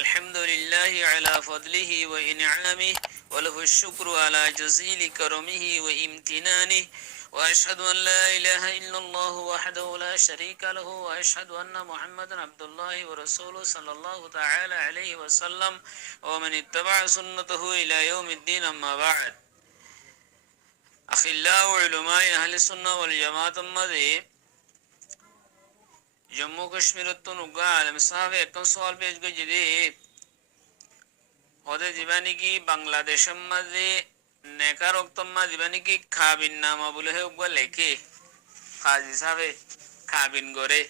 الحمد لله على فضله وإنعامه وله الشكر على جزيل كرمه وامتنانه وأشهد أن لا إله إلا الله وحده لا شريك له وأشهد أن محمدا عبد الله ورسوله صلى الله تعالى عليه وسلم ومن اتبع سنته إلى يوم الدين. أما بعد، أخلاء علماء أهل السنة والجماعة مذي जम्मू कश्मीर तो नुगा आलम साहब एक सवाल पेश को जिदे होदे जीवानी की बांग्लादेश मध्य नेकार उक्तम्मा जीवानी की खाबिन नामा बोले है उगवा लेके खाजी साहब खाबिन गोरे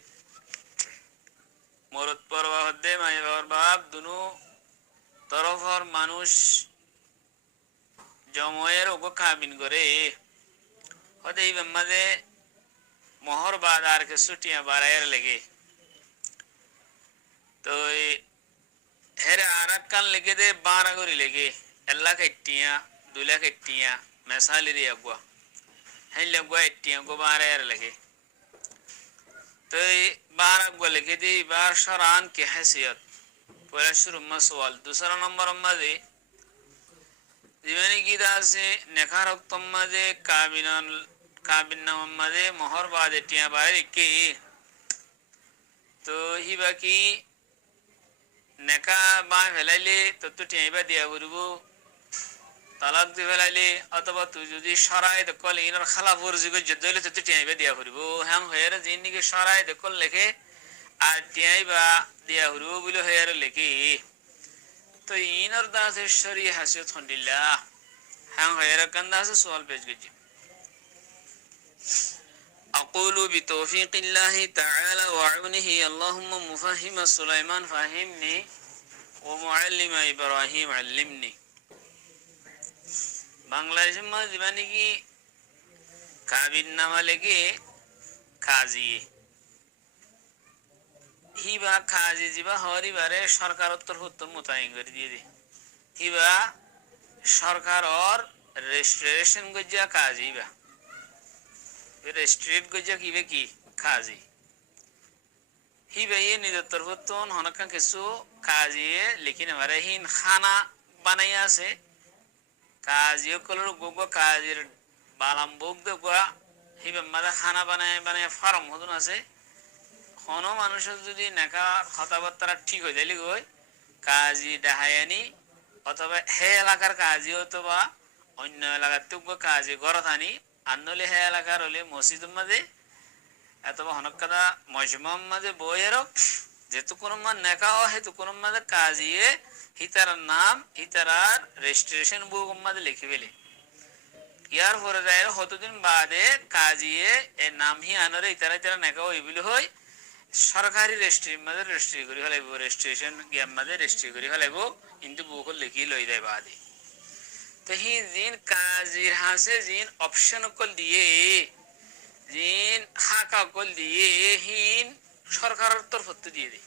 मोरत पर वाहदे माये और बाप दोनों तरफ और मानुष जमोयर उगवा खाबिन गोरे होदे ही बम्मदे मोहर बाजार के सुटियां बारायर लगे तो हेरे आरक्कन लगे दे 12 गोरी लगे अल्लाह कट्टियां दूल्हा कट्टियां मिसाल दी अगवा हैं लगवा कट्टियां को बारायर लगे तो 12 अगवा लगे दे बार शरान की हैसियत पहला शुरू में सवाल। दूसरा नंबर में दे जीवनी की दासे नेकार उक्तम्मा दे काबिन नमदे मोहर बादे टिया बारे की तो ही बाकी नेका बाय फैलाले तो टिया बा दिया बुरबो तलाक दे फैलाले अथवा तू जुदी शराइत कल इनर खिलाफ वर्जी को जद्दले तो टिया बा दिया बुरबो हम हेर जिन्नी के शराइत कल लेके आ टिया बा दिया बुरबो बोलो हेर लेके तो इनर दास शरीय हसीयत खंडिल्ला हम हेर कंदा से सवाल पेश गई। أقول بتوفيق الله تعالى وعونه اللهم مفهم سليمان فهمني ومعلم إبراهيم علمني। बांग्लादेश में जीवानी की काबिन नामा लेके काजी ही बा काजी जीवा हरी बारे सरकार उत्तर उत्तर मुतायन कर दिए दे ही बा सरकार और रेजिस्ट्रेशन को जा काजी बा फिर स्ट्रीट गुजा की वे की खाजी ही वे ये निदत्तर होतों होनका किसो खाजी है लेकिन हमारे ही खाना बनाया से खाजियों को लोग गोगो खाजी बालम बोग दे गुआ ही वे मदा खाना बनाए फार्म होतो ना से खानों मानुष जुदी नका खाता बत्तरा ठीक हो जाएगी कोई खाजी डहायनी अथवा है लाकर खाजी हो तो बा अन्य लगाते हुए खाजी गौरतानी अन्नोले है अलग रोले मस्जिद मध्य अथवा हनक्कदा मजमा मध्य बोयरो जेतु कोनो मन नेका हो है तो कोनो मध्य काजिये हितार नाम हितार रजिस्ट्रेशन बुक मध्य लिखे बेले यार हो रहा है होतो दिन बादे काजिये ए नाम ही आनरे हितार नेका हो इबिल होय सरकारी रजिस्ट्री मध्य रजिस्ट्री करी हले वो रजिस्ट्रेशन गया मध्य रजिस्ट्री करी हले वो इंदु बुक लिखी लोई दे बादे तो ही जिन काजीर हाँ से जिन ऑप्शन को दिए जिन हाका को दिए हिन सरकार तरफ तो दिए दे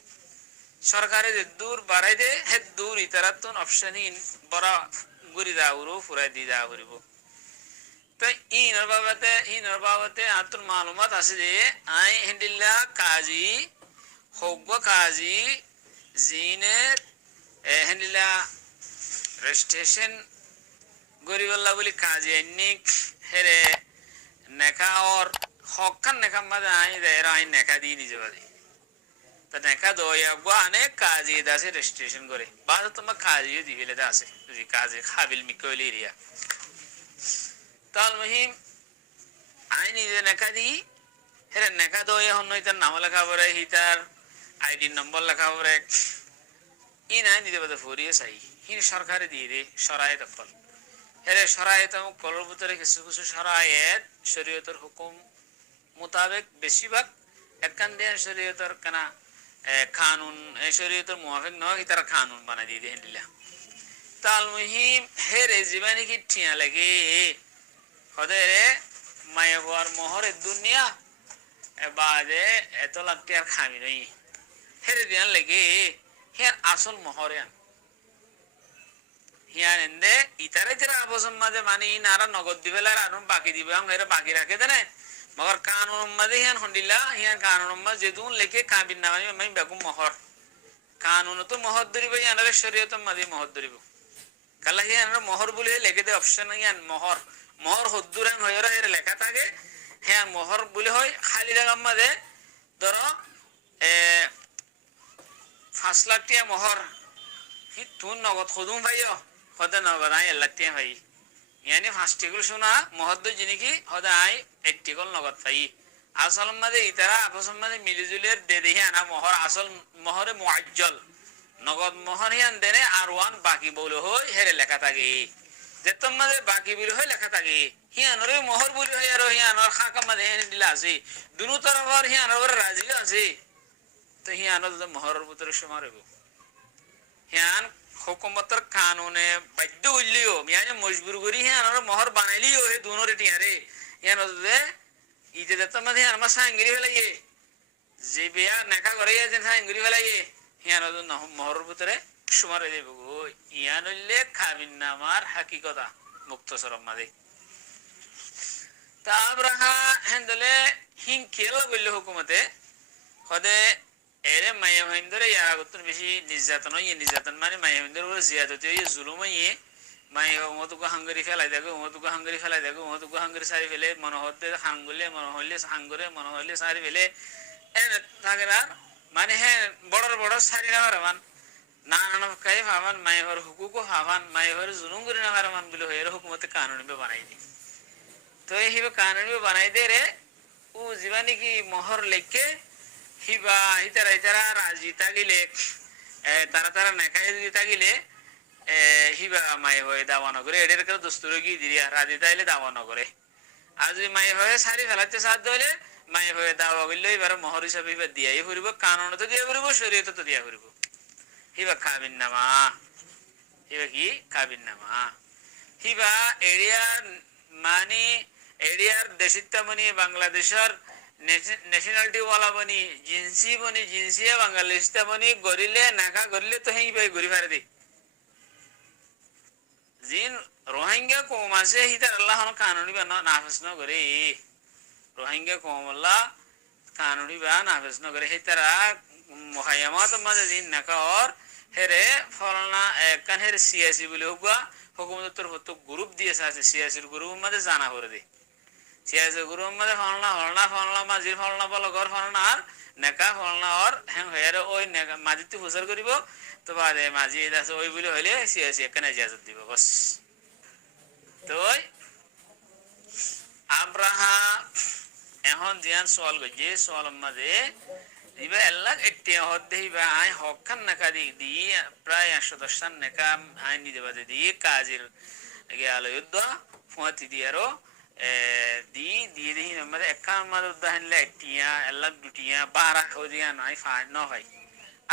सरकारे दे दूर बाराय दे है दूर इतरा तो ऑप्शन ही बड़ा गुरी दावरो फुराय दी दावरी वो तो इन नरबावते आतुन मालूमात आसे दे आई हिंदिल्ला काजी होगवा काजी जिने हिंदिल्ला रजिस्ट्रेशन गोरीवल्ला बोली काजी निक हेरे नेका और हॉकन नेका मदा आई दे राई नेका दी नहीं जवादी तो नेका दो या गुआने काजी दासे रजिस्ट्रेशन करे बाद तो मैं काजी दी वेले दासे तुझी काजी खाबिल मिकोली रिया ताल महिम आई नहीं दे नेका दी हेरे नेका दो या होनो इतना नाम लगा बरे हितार आईडी नंबर लगा बरे इन आई नहीं दे बता फौरी सही इन सरकार दी दे शरायत अफल हेरे शरायत हम कलर बुतरे किसी शरायत शरीयतर हुकुम मुताबिक बेशिबक एकंदे शरीयतर कना कानून शरीयतर मुआफिक न की तरह कानून बना दी दे हिंदिला ताल मुहिम हेरे जीवानी की ठिया लगे खुदेरे मायवार मोहर दुनिया बादे तो लगते यार खामी नहीं हेरे दियान लगे हेर असल मोहर यान हियान इंदे इतरे तेरा आबोसम मादे मानी नारा नगद दिवेला रानूं बाकी दिवे हम हेरे बाकी रखे थे ने মগর কানুন মাঝে হিয়ান হন্ডিল্লা হিয়ান কানুন মাঝে যেদুন লেখে কাবিন নামানি মাই বেগুম মহর কানুন তো মহর ধরিব ইয়ানের শরীয়ত মাঝে মহর ধরিব কালা হিয়ান মহর বলে লেখে দে অপশন ইয়ান মহর মহর হদ্দুরাং হয়রা এর লেখা থাকে হ্যাঁ মহর বলে হয় খালি জায়গার মাঝে ধরো 5 লাখ টাকা মহর তুন নগদ খুদুম ভাইও হদে নগদ আই 1 লাখ টাকা ভাই ইয়ানি 5টিগুলো শোনা মহদ্দ জিনিকি হদে আই 1টিগুলো নগদ ভাই আসল মাঝে ইতারা আপসল মাঝে মিলিজুলের দে দেখি আনা মহর আসল মহরে মুআজ্জল নগদ মহর হিয়ান দেনে আর ওয়ান বাকি বলে হই হেরে লেখা থাকে যেতম মাঝে বাকি বলে হই লেখা থাকে হিয়ানরে মহর বলে হই আর হিয়ানর খাকা মাঝে হেনে দিলা আছে দুনো তরফর হিয়ানর রাজি আছে তো হিয়ানর মহরের ভিতরে সমান হইব হিয়ান হুকুমতের কানুনে বাধ্য হইলিও মিয়ানে মজবুর করি হিয়ানর মহর বানাইলিও হে দুনোরে টিয়ারে হিয়ানর ইতে যেতম মাঝে হিয়ান মা সাঙ্গিরি ফেলাইয়ে যে বিয়া নেকা করে যে সাঙ্গিরি ফেলাইয়ে হিয়ানর মহরের ভিতরে সমান হয়ে যাবে গো ইয়ান হইলে খাবিন নামার হাকিকতা মুক্তসরম মাঝে তা আবরাহা হেন্দলে হিং খেলা বললে হুকুমতে হদে এরে মায়া ভাইন্দরে ইয়ার আগতন বেশি নির্যাতন হয় নির্যাতন মানে মায়া ভাইন্দর উপরে জিয়াদতি হয় জুলুম হয় মায়া মতুকে হাঙ্গরি ফেলাই দেখো মতুকে হাঙ্গরি ফেলাই দেখো মতুকে হাঙ্গরি সারি ফেলে মনে হতে হাঙ্গুলে মনে হইলে হাঙ্গরে মনে হইলে সারি ফেলে এনে থাকে না মানে হ্যাঁ বড় বড় সারি না মান নানান কাই ভাবান মায়ের হুকুকও ভাবান মায়ের জুলুম করে না মান বলে হয় হুকুমতে কানুন বানাই দি তো এইভাবে কানুন বানাই দে রে ও জীবানি কি মোহর লেখকে হিবা হিতারা হিতারা রাজি তাগিলে তারা তারা নেখাই যদি তাগিলে হিবা মাই হয়ে দাওয়া নগরে এদের কেউ দস্তুর গিয়ে দিরিয়া রাজি তাইলে দাওয়া নগরে আর যদি মাই হয়ে সারি ফেলাতে সাহায্য হইলে মাই হয়ে দাওয়া করলে এবার মোহর হিসাবে হিবা দিয়াই ফুরিব কানুন তো দিয়া ফুরিব শরীয়ত তো দিয়া ফুরিব হিবা কাবিন নামা হিবা কি কাবিন নামা হিবা এরিয়ার মানে এরিয়ার দেশিত্তা মানে বাংলাদেশের ন্যাশনালিটি ওয়ালা বনি জিন্সি বনি জিন্সিয়া বাংলাদেশিতা বনি গরিলে নাকা গরিলে তো হেই ভাই গরি ফারে দে জিন রোহিঙ্গা কম আছে হিতার আল্লাহ কানুনি বা নাফিস ন করে রোহিঙ্গা কম আল্লাহ কানুনি বা নাফিস ন করে হিতারা মুহাইয়ামাত মাঝে জিন নাকা और হেরে ফলনা কান হেরে সিয়াসি বলে হুকা হুকুমতের হতো গ্রুপ দিয়েছে আছে সিয়াসির গ্রুপ মাঝে জানা করে দে সিয়াসি গ্রুপ মাঝে ফলনা ফলনা ফলনা মাঝির ফলনা বলো ঘর ফলনা আর নেকা ফলনা और হ্যাঁ হেরে ওই নেকা মাঝিতে হুসার করিব তো বাদে মাঝি আছে ওই বলে হইলে সিয়াসি এখানে ইজাজত দিব বস তো আব্রাহা এখন জিয়ান সওয়াল গজে সওয়াল মাঝে দিবা আল্লাহ একটি হদ্দে দিবা আই হকান নাকা দি প্রায় 110 নাকা আই নি দেবা দি কাজের গেল যুদ্ধ ফুয়াতি দিয়ারো দি দিয়ে দিই মানে একান মাদুর দাহিনলে একটিয়া আল্লাহ দুটিয়া 12 হদিয়া নাই ফাই ন ভাই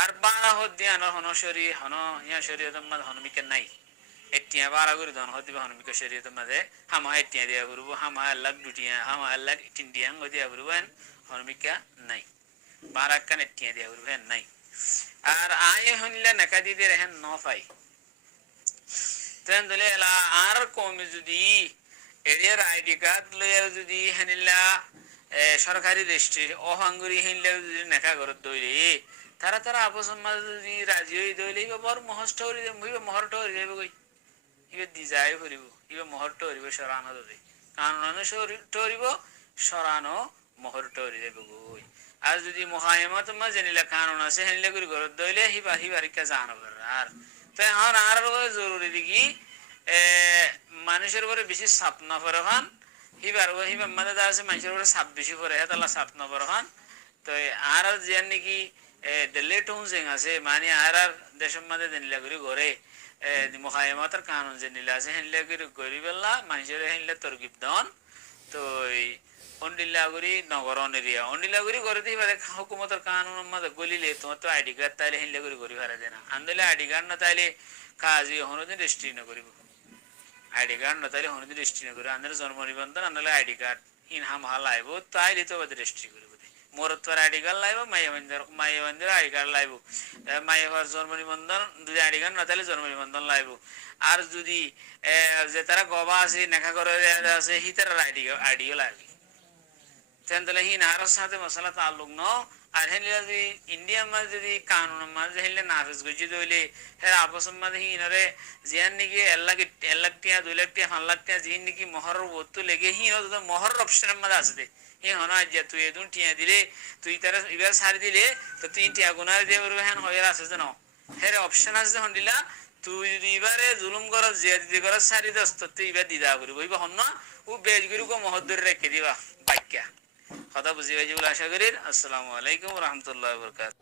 আর 12 হদিয়া ন হনশরি হন ইয়া শরীয়ত মাদ হনমিকে নাই একটিয়া 12 করে দন হদিবা হনমিকে শরীয়ত মাদে হামা একটিয়া দিয়া করব হামা আল্লাহ দুটিয়া হামা আল্লাহ তিনটিয়া হদিয়া করবেন হনমিকা নাই 12 কানে টিয়া দিয়া করবেন নাই আর আয় হইলে নাকা দি দে রহেন ন পাই তেন দলে আর কম যদি এরিয়ার আইডি কার্ড লইয়া যদি হেনিলা সরকারি রেজিস্ট্রি অহাঙ্গুরি হেনলে যদি নাকা করত দইলে তারা তারা আপস মাঝে যদি রাজি হই দইলে ইবা বড় মহষ্ট হই হইবে মহরট হই যাবে কই ইবে দি যায় করিব ইবে মহরট হইবে সরানো দই কানুন হইব সরানো মহরট হই যাবে কই আর যদি মুহাইমাত মাঝে নিলা কানুন আছে হেনলে করি করত দইলে হিবা হিবারিকা জানো আর তো এখন আর জরুরি দিকি মানুষের উপরে বেশি চাপ না পড়ে খান হিবার হিবার মাঝে আছে মানুষের উপরে চাপ বেশি পড়ে তাহলে চাপ না পড়ে খান তো আর যে নাকি দিল্লি টুনজিং আছে মানে আর দেশের মাঝে নিলা করি ঘরে মুহাইমাতের কানুন যে নিলা আছে হেনলে করি গরি বেলা মানুষের হেনলে তরকিব দন তো অন্ডিলাগুড়ি নগরন এরিয়া অন্ডিলাগুড়ি করে দিই হুকুমতের কানুন মাঝে গলিলে তোমার তো আইডি কার্ড তাইলে হিনলে করি ভাড়া দেয় না আনলে আইডি কার্ড না তাইলে কাজী হনোদিন রেজিস্ট্রি না করিব আইডি কার্ড না তাইলে হনোদিন রেজিস্ট্রি না করিব আনলে জন্ম নিবন্ধন আনলে আইডি কার্ড ইন হাম হালাইব তাইলে তো বাদে রেজিস্ট্রি করিব মোরত তোর আইডি কার্ড লাইব মাইয়াবন্দের আইডি কার্ড লাইব মাইয়াবার জন্ম নিবন্ধন যদি আইডি কার্ড না তাইলে জন্ম নিবন্ধন লাইব আর যদি যে তারা গবা আছে নেখা করে আছে হি তারা আইডিও লাগবে তেনতলে হি নারস সাথে মশলা তাল্লুক ন আর হেনলে যদি ইন্ডিয়া মাঝে যদি কানুন মাঝে হেনলে নাফিস গজি দইলে হের আপস মাঝে হিনরে জিয়ান নিকি 1 লাখ টিয়া 2 লাখ টিয়া 5 লাখ টিয়া জিন নিকি মহর বত্তু লেগে হিন তো মহর অপশনের মাঝে আছে দে হি হন আজ তুই এদুন টিয়া দিলে তুই তারা এবার সারি দিলে তো 3 টিয়া গুনার দিয়ে বলবে হেন হইরা আছে যে ন হের অপশন আছে হন্ডিলা তুই যদি এবারে জুলুম করস জিয়াদি করস সারি দস তো তুই এবার দিদা করিব হইবা হন না ও বেজগুরু কো মহদ্দর রেখে দিবা বাইকা কথা বুঝি ভাই যেগুলো আশা করি। আসসালামু আলাইকুম রহমতুল্লাহ বরকাত।